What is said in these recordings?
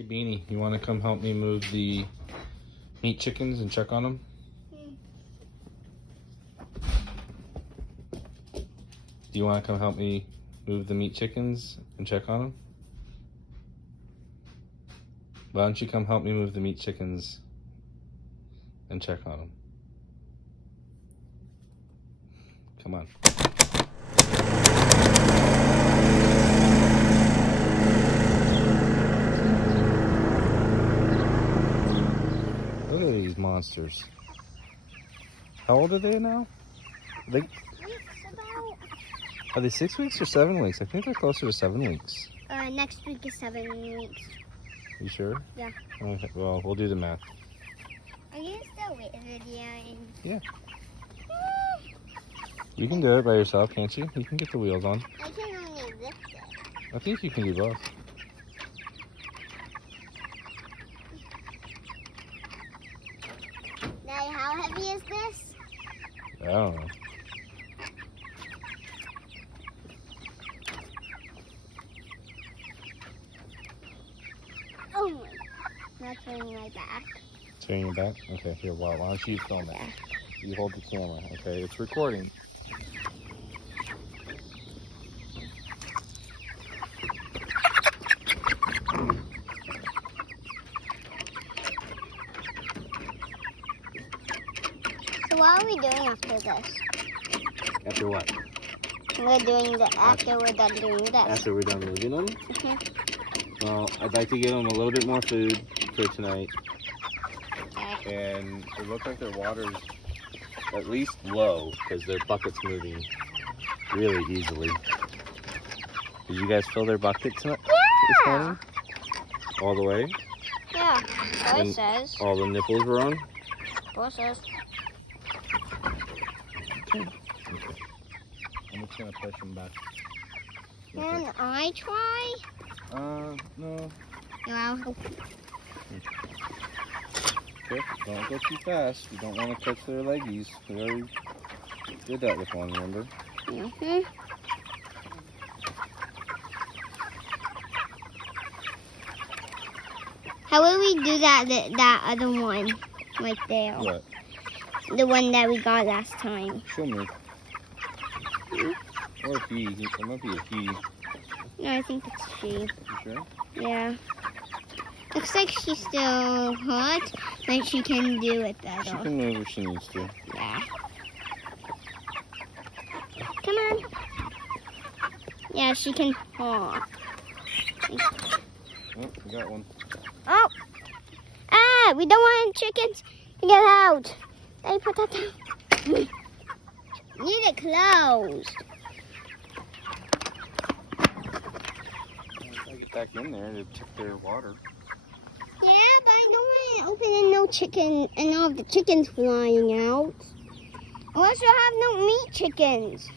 Hey Beanie, you want to come help me move the meat chickens and check on them? Do you want to come help me move the meat chickens and check on them? Why don't you come help me move the meat chickens and check on them? Come on. Look at these monsters. How old are they now? Are they 6 weeks or 7 weeks? I think they're closer to 7 weeks. Next week is 7 weeks. You sure? Yeah. Okay, well, we'll do the math. Are you still with Lydia? Yeah. You can do it by yourself, can't you? You can get the wheels on. I can only lift it. I think you can do both. Daddy, how heavy is this? I don't know. Oh my. Not turning my back. Turn your back? Okay, here, why don't you film it? You hold the camera, okay? It's recording. So what are we doing after this? After what? We're doing the after we're done doing this. After we're done moving them? Mm-hmm. Well, I'd like to give them a little bit more food for tonight. Okay. And it looks like their water's at least low because their bucket's moving really easily. Did you guys fill their bucket tonight? This morning? All the way? Yeah. So it And says. all the nipples were on? So it says. Okay. I'm just gonna push them back. Can I try? No. Wow. Okay, don't go too fast. You don't want to touch their leggies. We already did that with one, remember? Mm-hmm. How will we do that other one right there? What? The one that we got last time. Show me. Or he. It might be a he. No, I think it's she. You sure? Yeah. Looks like she's still hot, but she can do it better. She can move if she needs to. Yeah. Come on. Yeah, she can. Oh. Oh, we got one. Oh. Ah, we don't want chickens to get out. They put that down. Need it closed. I'll get back in there to check their water. Yeah, but I don't want to open and no chicken and all the chickens flying out. Unless you have no meat chickens.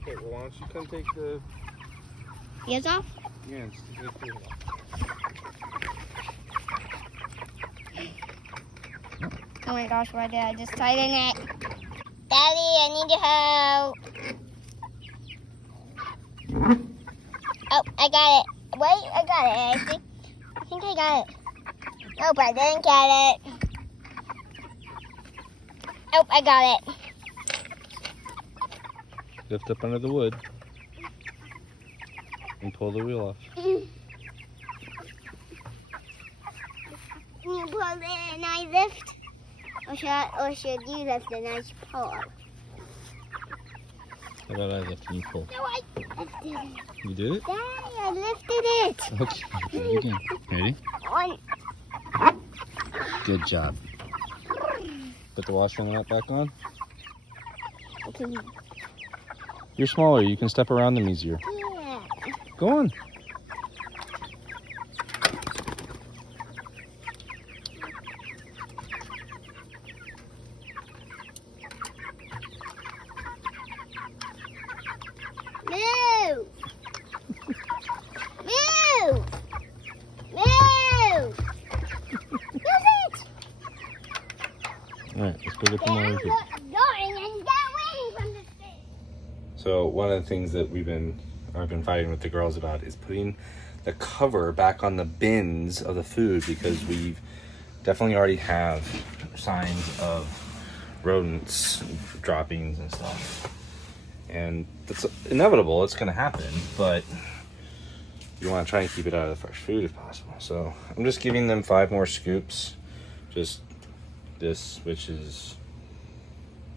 Okay, well, why don't you come take the... Ears off? Yeah, it's the Oh my gosh, why did I just tighten it? Daddy, I need your help. Oh, I got it. Wait, I got it. I think I got it. Nope, I didn't get it. Nope, I got it. Lift up under the wood and pull the wheel off. Can you pull it and I lift? Or should you lift and I pull? How about I lift and you pull? No, I lifted it. You did it? Daddy, I lifted it. Okay, do it again. Ready? One. Good job. Put the washer and that back on. Okay. You're smaller, you can step around them easier. Yeah. Go on. Move! Move! Move! Move it! Alright, let's go get them over here. Going and get away from the fish. So one of the things that I've been fighting with the girls about is putting the cover back on the bins of the food because we definitely already have signs of rodents, droppings and stuff. And that's inevitable, it's gonna happen, but you wanna try and keep it out of the fresh food if possible. So I'm just giving them 5 more scoops. Just this, which is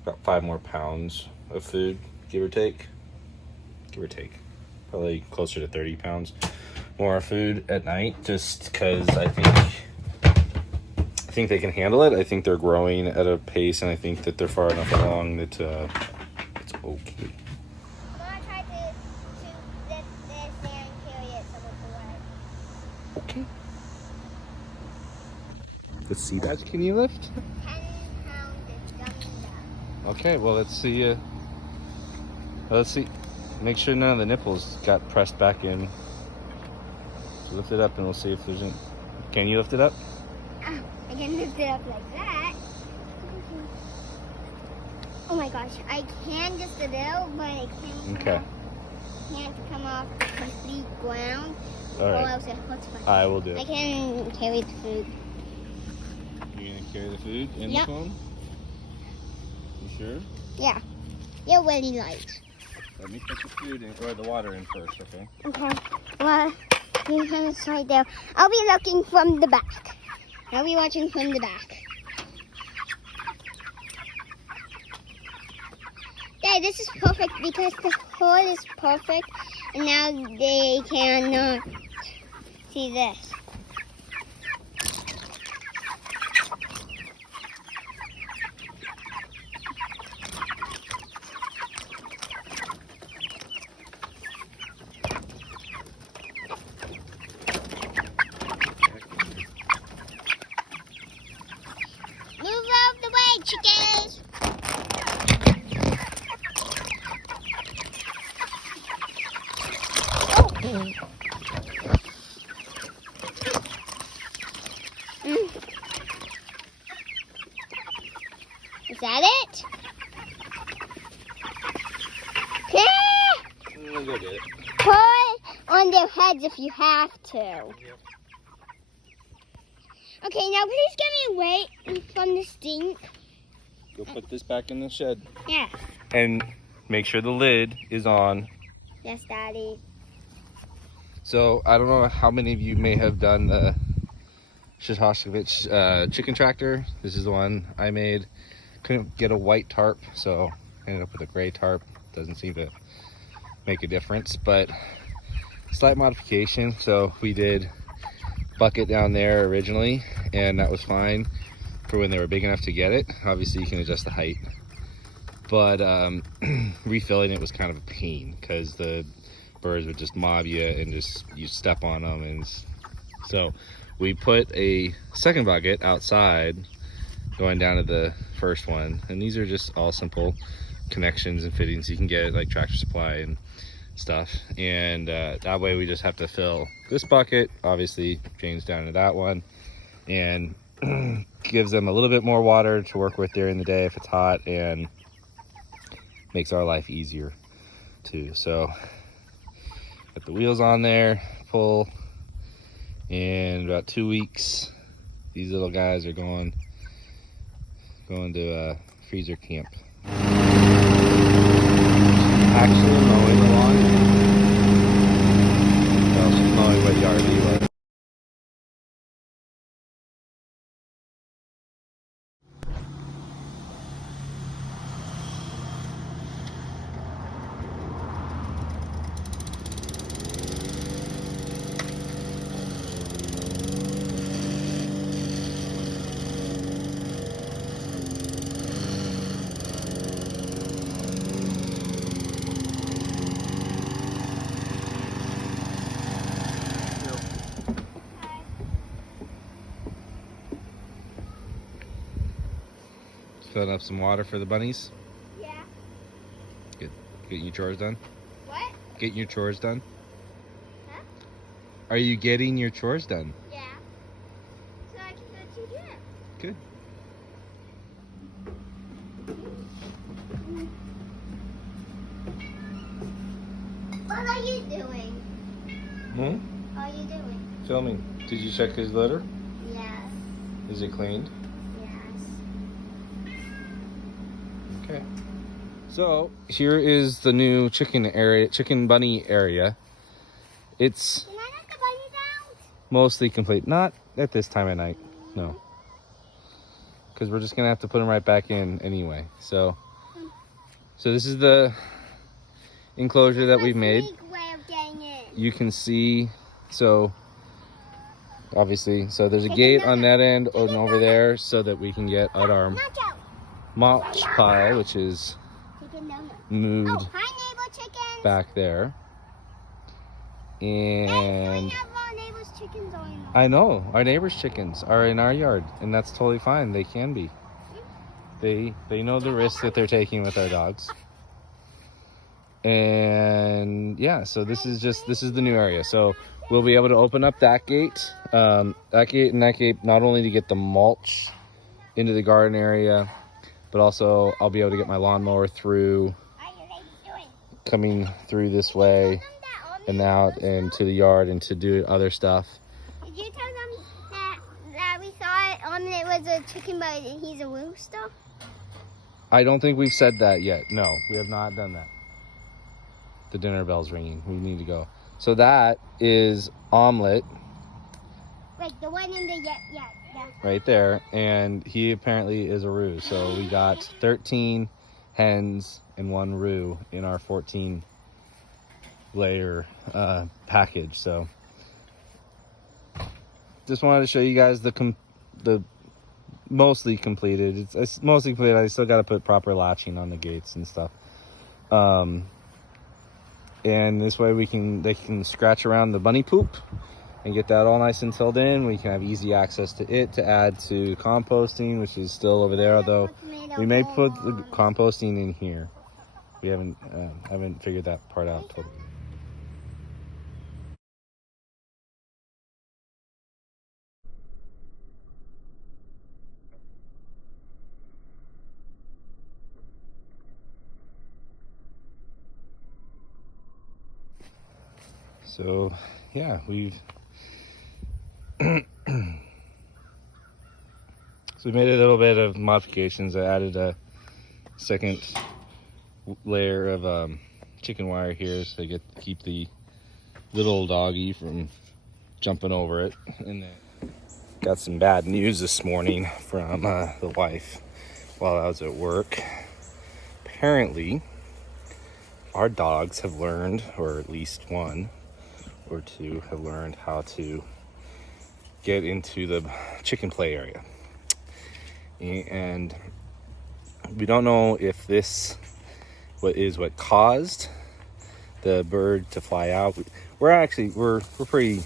about 5 more pounds of food, give or take. Give or take. Probably closer to 30 pounds more food at night, just because I think they can handle it. I think they're growing at a pace, and I think that they're far enough along that it's okay. I'm gonna try to lift this and carry it some of the way. Okay. The sea bass can you lift? 10 pounds is coming down. Okay, well let's see. Let's see. Make sure none of the nipples got pressed back in. So lift it up and we'll see if there's any. Can you lift it up? I can lift it up like that. Oh my gosh, I can just a little, but it can't come off the complete ground. All right. Or else it hurts my I will do it. I can carry the food. You're gonna carry the food in Yep. this one? You sure? Yeah. You're really light. Let me put the food in, or the water in first, okay? Okay. Well, you can right there. I'll be looking from the back. I'll be watching from the back. Yeah, this is perfect because the hole is perfect, and now they cannot see this. Move out of the way, chickens! Is that it? Yeah! Go get it. Put on their heads if you have to. Okay, now please get me away from the stink. Go put this back in the shed. Yeah. And make sure the lid is on. Yes, Daddy. So I don't know how many of you may have done the Shostakhovich chicken tractor. This is the one I made. Couldn't get a white tarp, so ended up with a gray tarp. Doesn't seem to make a difference, but slight modification. So we did bucket down there originally, and that was fine for when they were big enough to get it. Obviously you can adjust the height, but refilling it was kind of a pain because the birds would just mob you and just you step on them, and so we put a second bucket outside going down to the first one, and these are just all simple connections and fittings you can get like Tractor Supply and stuff, and that way we just have to fill this bucket, obviously James down to that one, and gives them a little bit more water to work with during the day if it's hot, and makes our life easier too. So got the wheels on there, pull, and about 2 weeks these little guys are going to freezer camp. Actually mowing the lawn. Well, she's mowing where the RV was. Filling up some water for the bunnies. Yeah. Getting your chores done? What? Getting your chores done? Huh? Are you getting your chores done? Yeah. So I can go to here. Good. What are you doing? Hmm? How are you doing? Filming. Did you check his litter? Yes. Is it cleaned? Yes. Okay. So here is the new chicken area, chicken bunny area. It's Can I let the bunnies out? mostly complete. Not at this time of night, no. Because we're just gonna have to put them right back in anyway. So this is the enclosure that we've made. Sneak way of getting in. You can see, so obviously, so there's a Chicken gate on nugget. that end and Chicken over nugget. there so that we can get at our Nacho. mulch pile, which is Chicken donut. moved Oh, hi neighbor chickens. back there. And We have our neighbor's chickens on. I know our neighbors' chickens are in our yard, and that's totally fine. They can be. They know the risk that they're taking with our dogs. And yeah, so this is the new area. So we'll be able to open up that gate, and that gate, not only to get the mulch into the garden area, but also I'll be able to get my lawnmower through, coming through this way and out and to the yard and to do other stuff. Did you tell them that we saw it on it was a chicken, but he's a rooster? I don't think we've said that yet. No, we have not done that. The dinner bell's ringing. We need to go. So that is Omelet Wait, the one in the yeah. right there, and he apparently is a roux. So we got 13 hens and 1 roux in our 14 layer package. So just wanted to show you guys the mostly completed. It's mostly completed. I still got to put proper latching on the gates and stuff. And this way they can scratch around the bunny poop and get that all nice and filled in. We can have easy access to it to add to composting, which is still over there, although we may put the composting in here. We haven't figured that part out totally. So yeah, we've so we made a little bit of modifications. I added a second layer of chicken wire here so I keep the little doggy from jumping over it. And then got some bad news this morning from the wife while I was at work. Apparently, our dogs have learned, or at least one or two have learned how to get into the chicken play area. And we don't know if this what caused the bird to fly out. We're pretty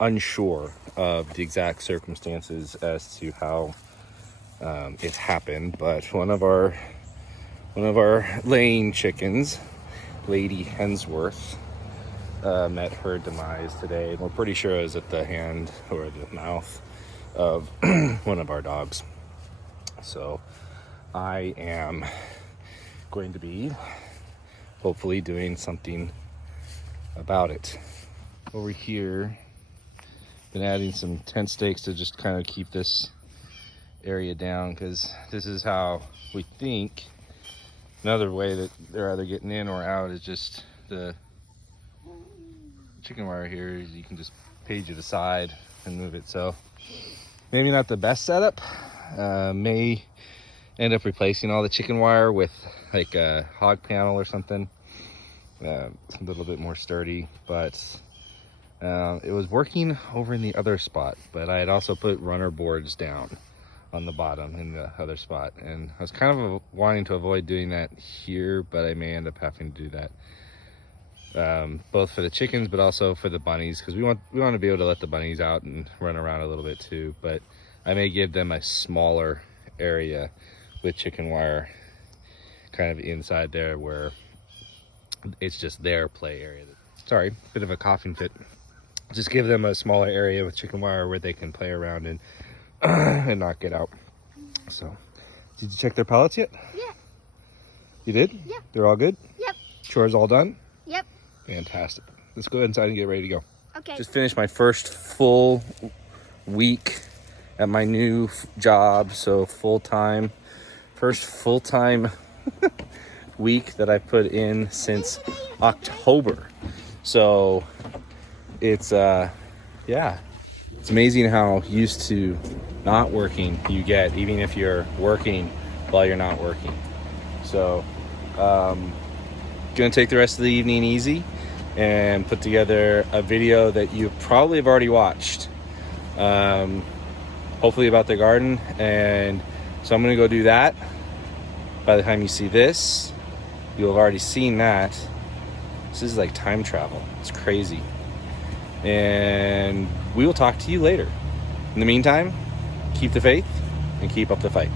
unsure of the exact circumstances as to how it happened, but one of our laying chickens, Lady Hensworth, met her demise today, and we're pretty sure it was at the hand or the mouth of one of our dogs. So I am going to be hopefully doing something about it. Over here, been adding some tent stakes to just kind of keep this area down, because this is how we think. Another way that they're either getting in or out is just the chicken wire here. You can just page it aside and move it. So maybe not the best setup. May end up replacing all the chicken wire with like a hog panel or something. It's a little bit more sturdy, but it was working over in the other spot. But I had also put runner boards down on the bottom in the other spot, and I was kind of wanting to avoid doing that here, but I may end up having to do that. Both for the chickens, but also for the bunnies, because we want to be able to let the bunnies out and run around a little bit too. But I may give them a smaller area with chicken wire kind of inside there where it's just their play area. Sorry, bit of a coughing fit. Just give them a smaller area with chicken wire where they can play around and not get out. So, did you check their pellets yet? Yeah. You did? Yeah. They're all good? Yep. Chores all done? Yep. Fantastic. let's go inside and get ready to go. Okay. Just finished my first full week at my new job, so full-time. First full-time week that I put in since October. So it's yeah, it's amazing how used to not working you get, even if you're working while you're not working. So gonna take the rest of the evening easy and put together a video that you probably have already watched, hopefully about the garden. And so I'm gonna go do that. By the time you see this, you'll have already seen that. This is like time travel. It's crazy. And we will talk to you later. In the meantime, keep the faith and keep up the fight.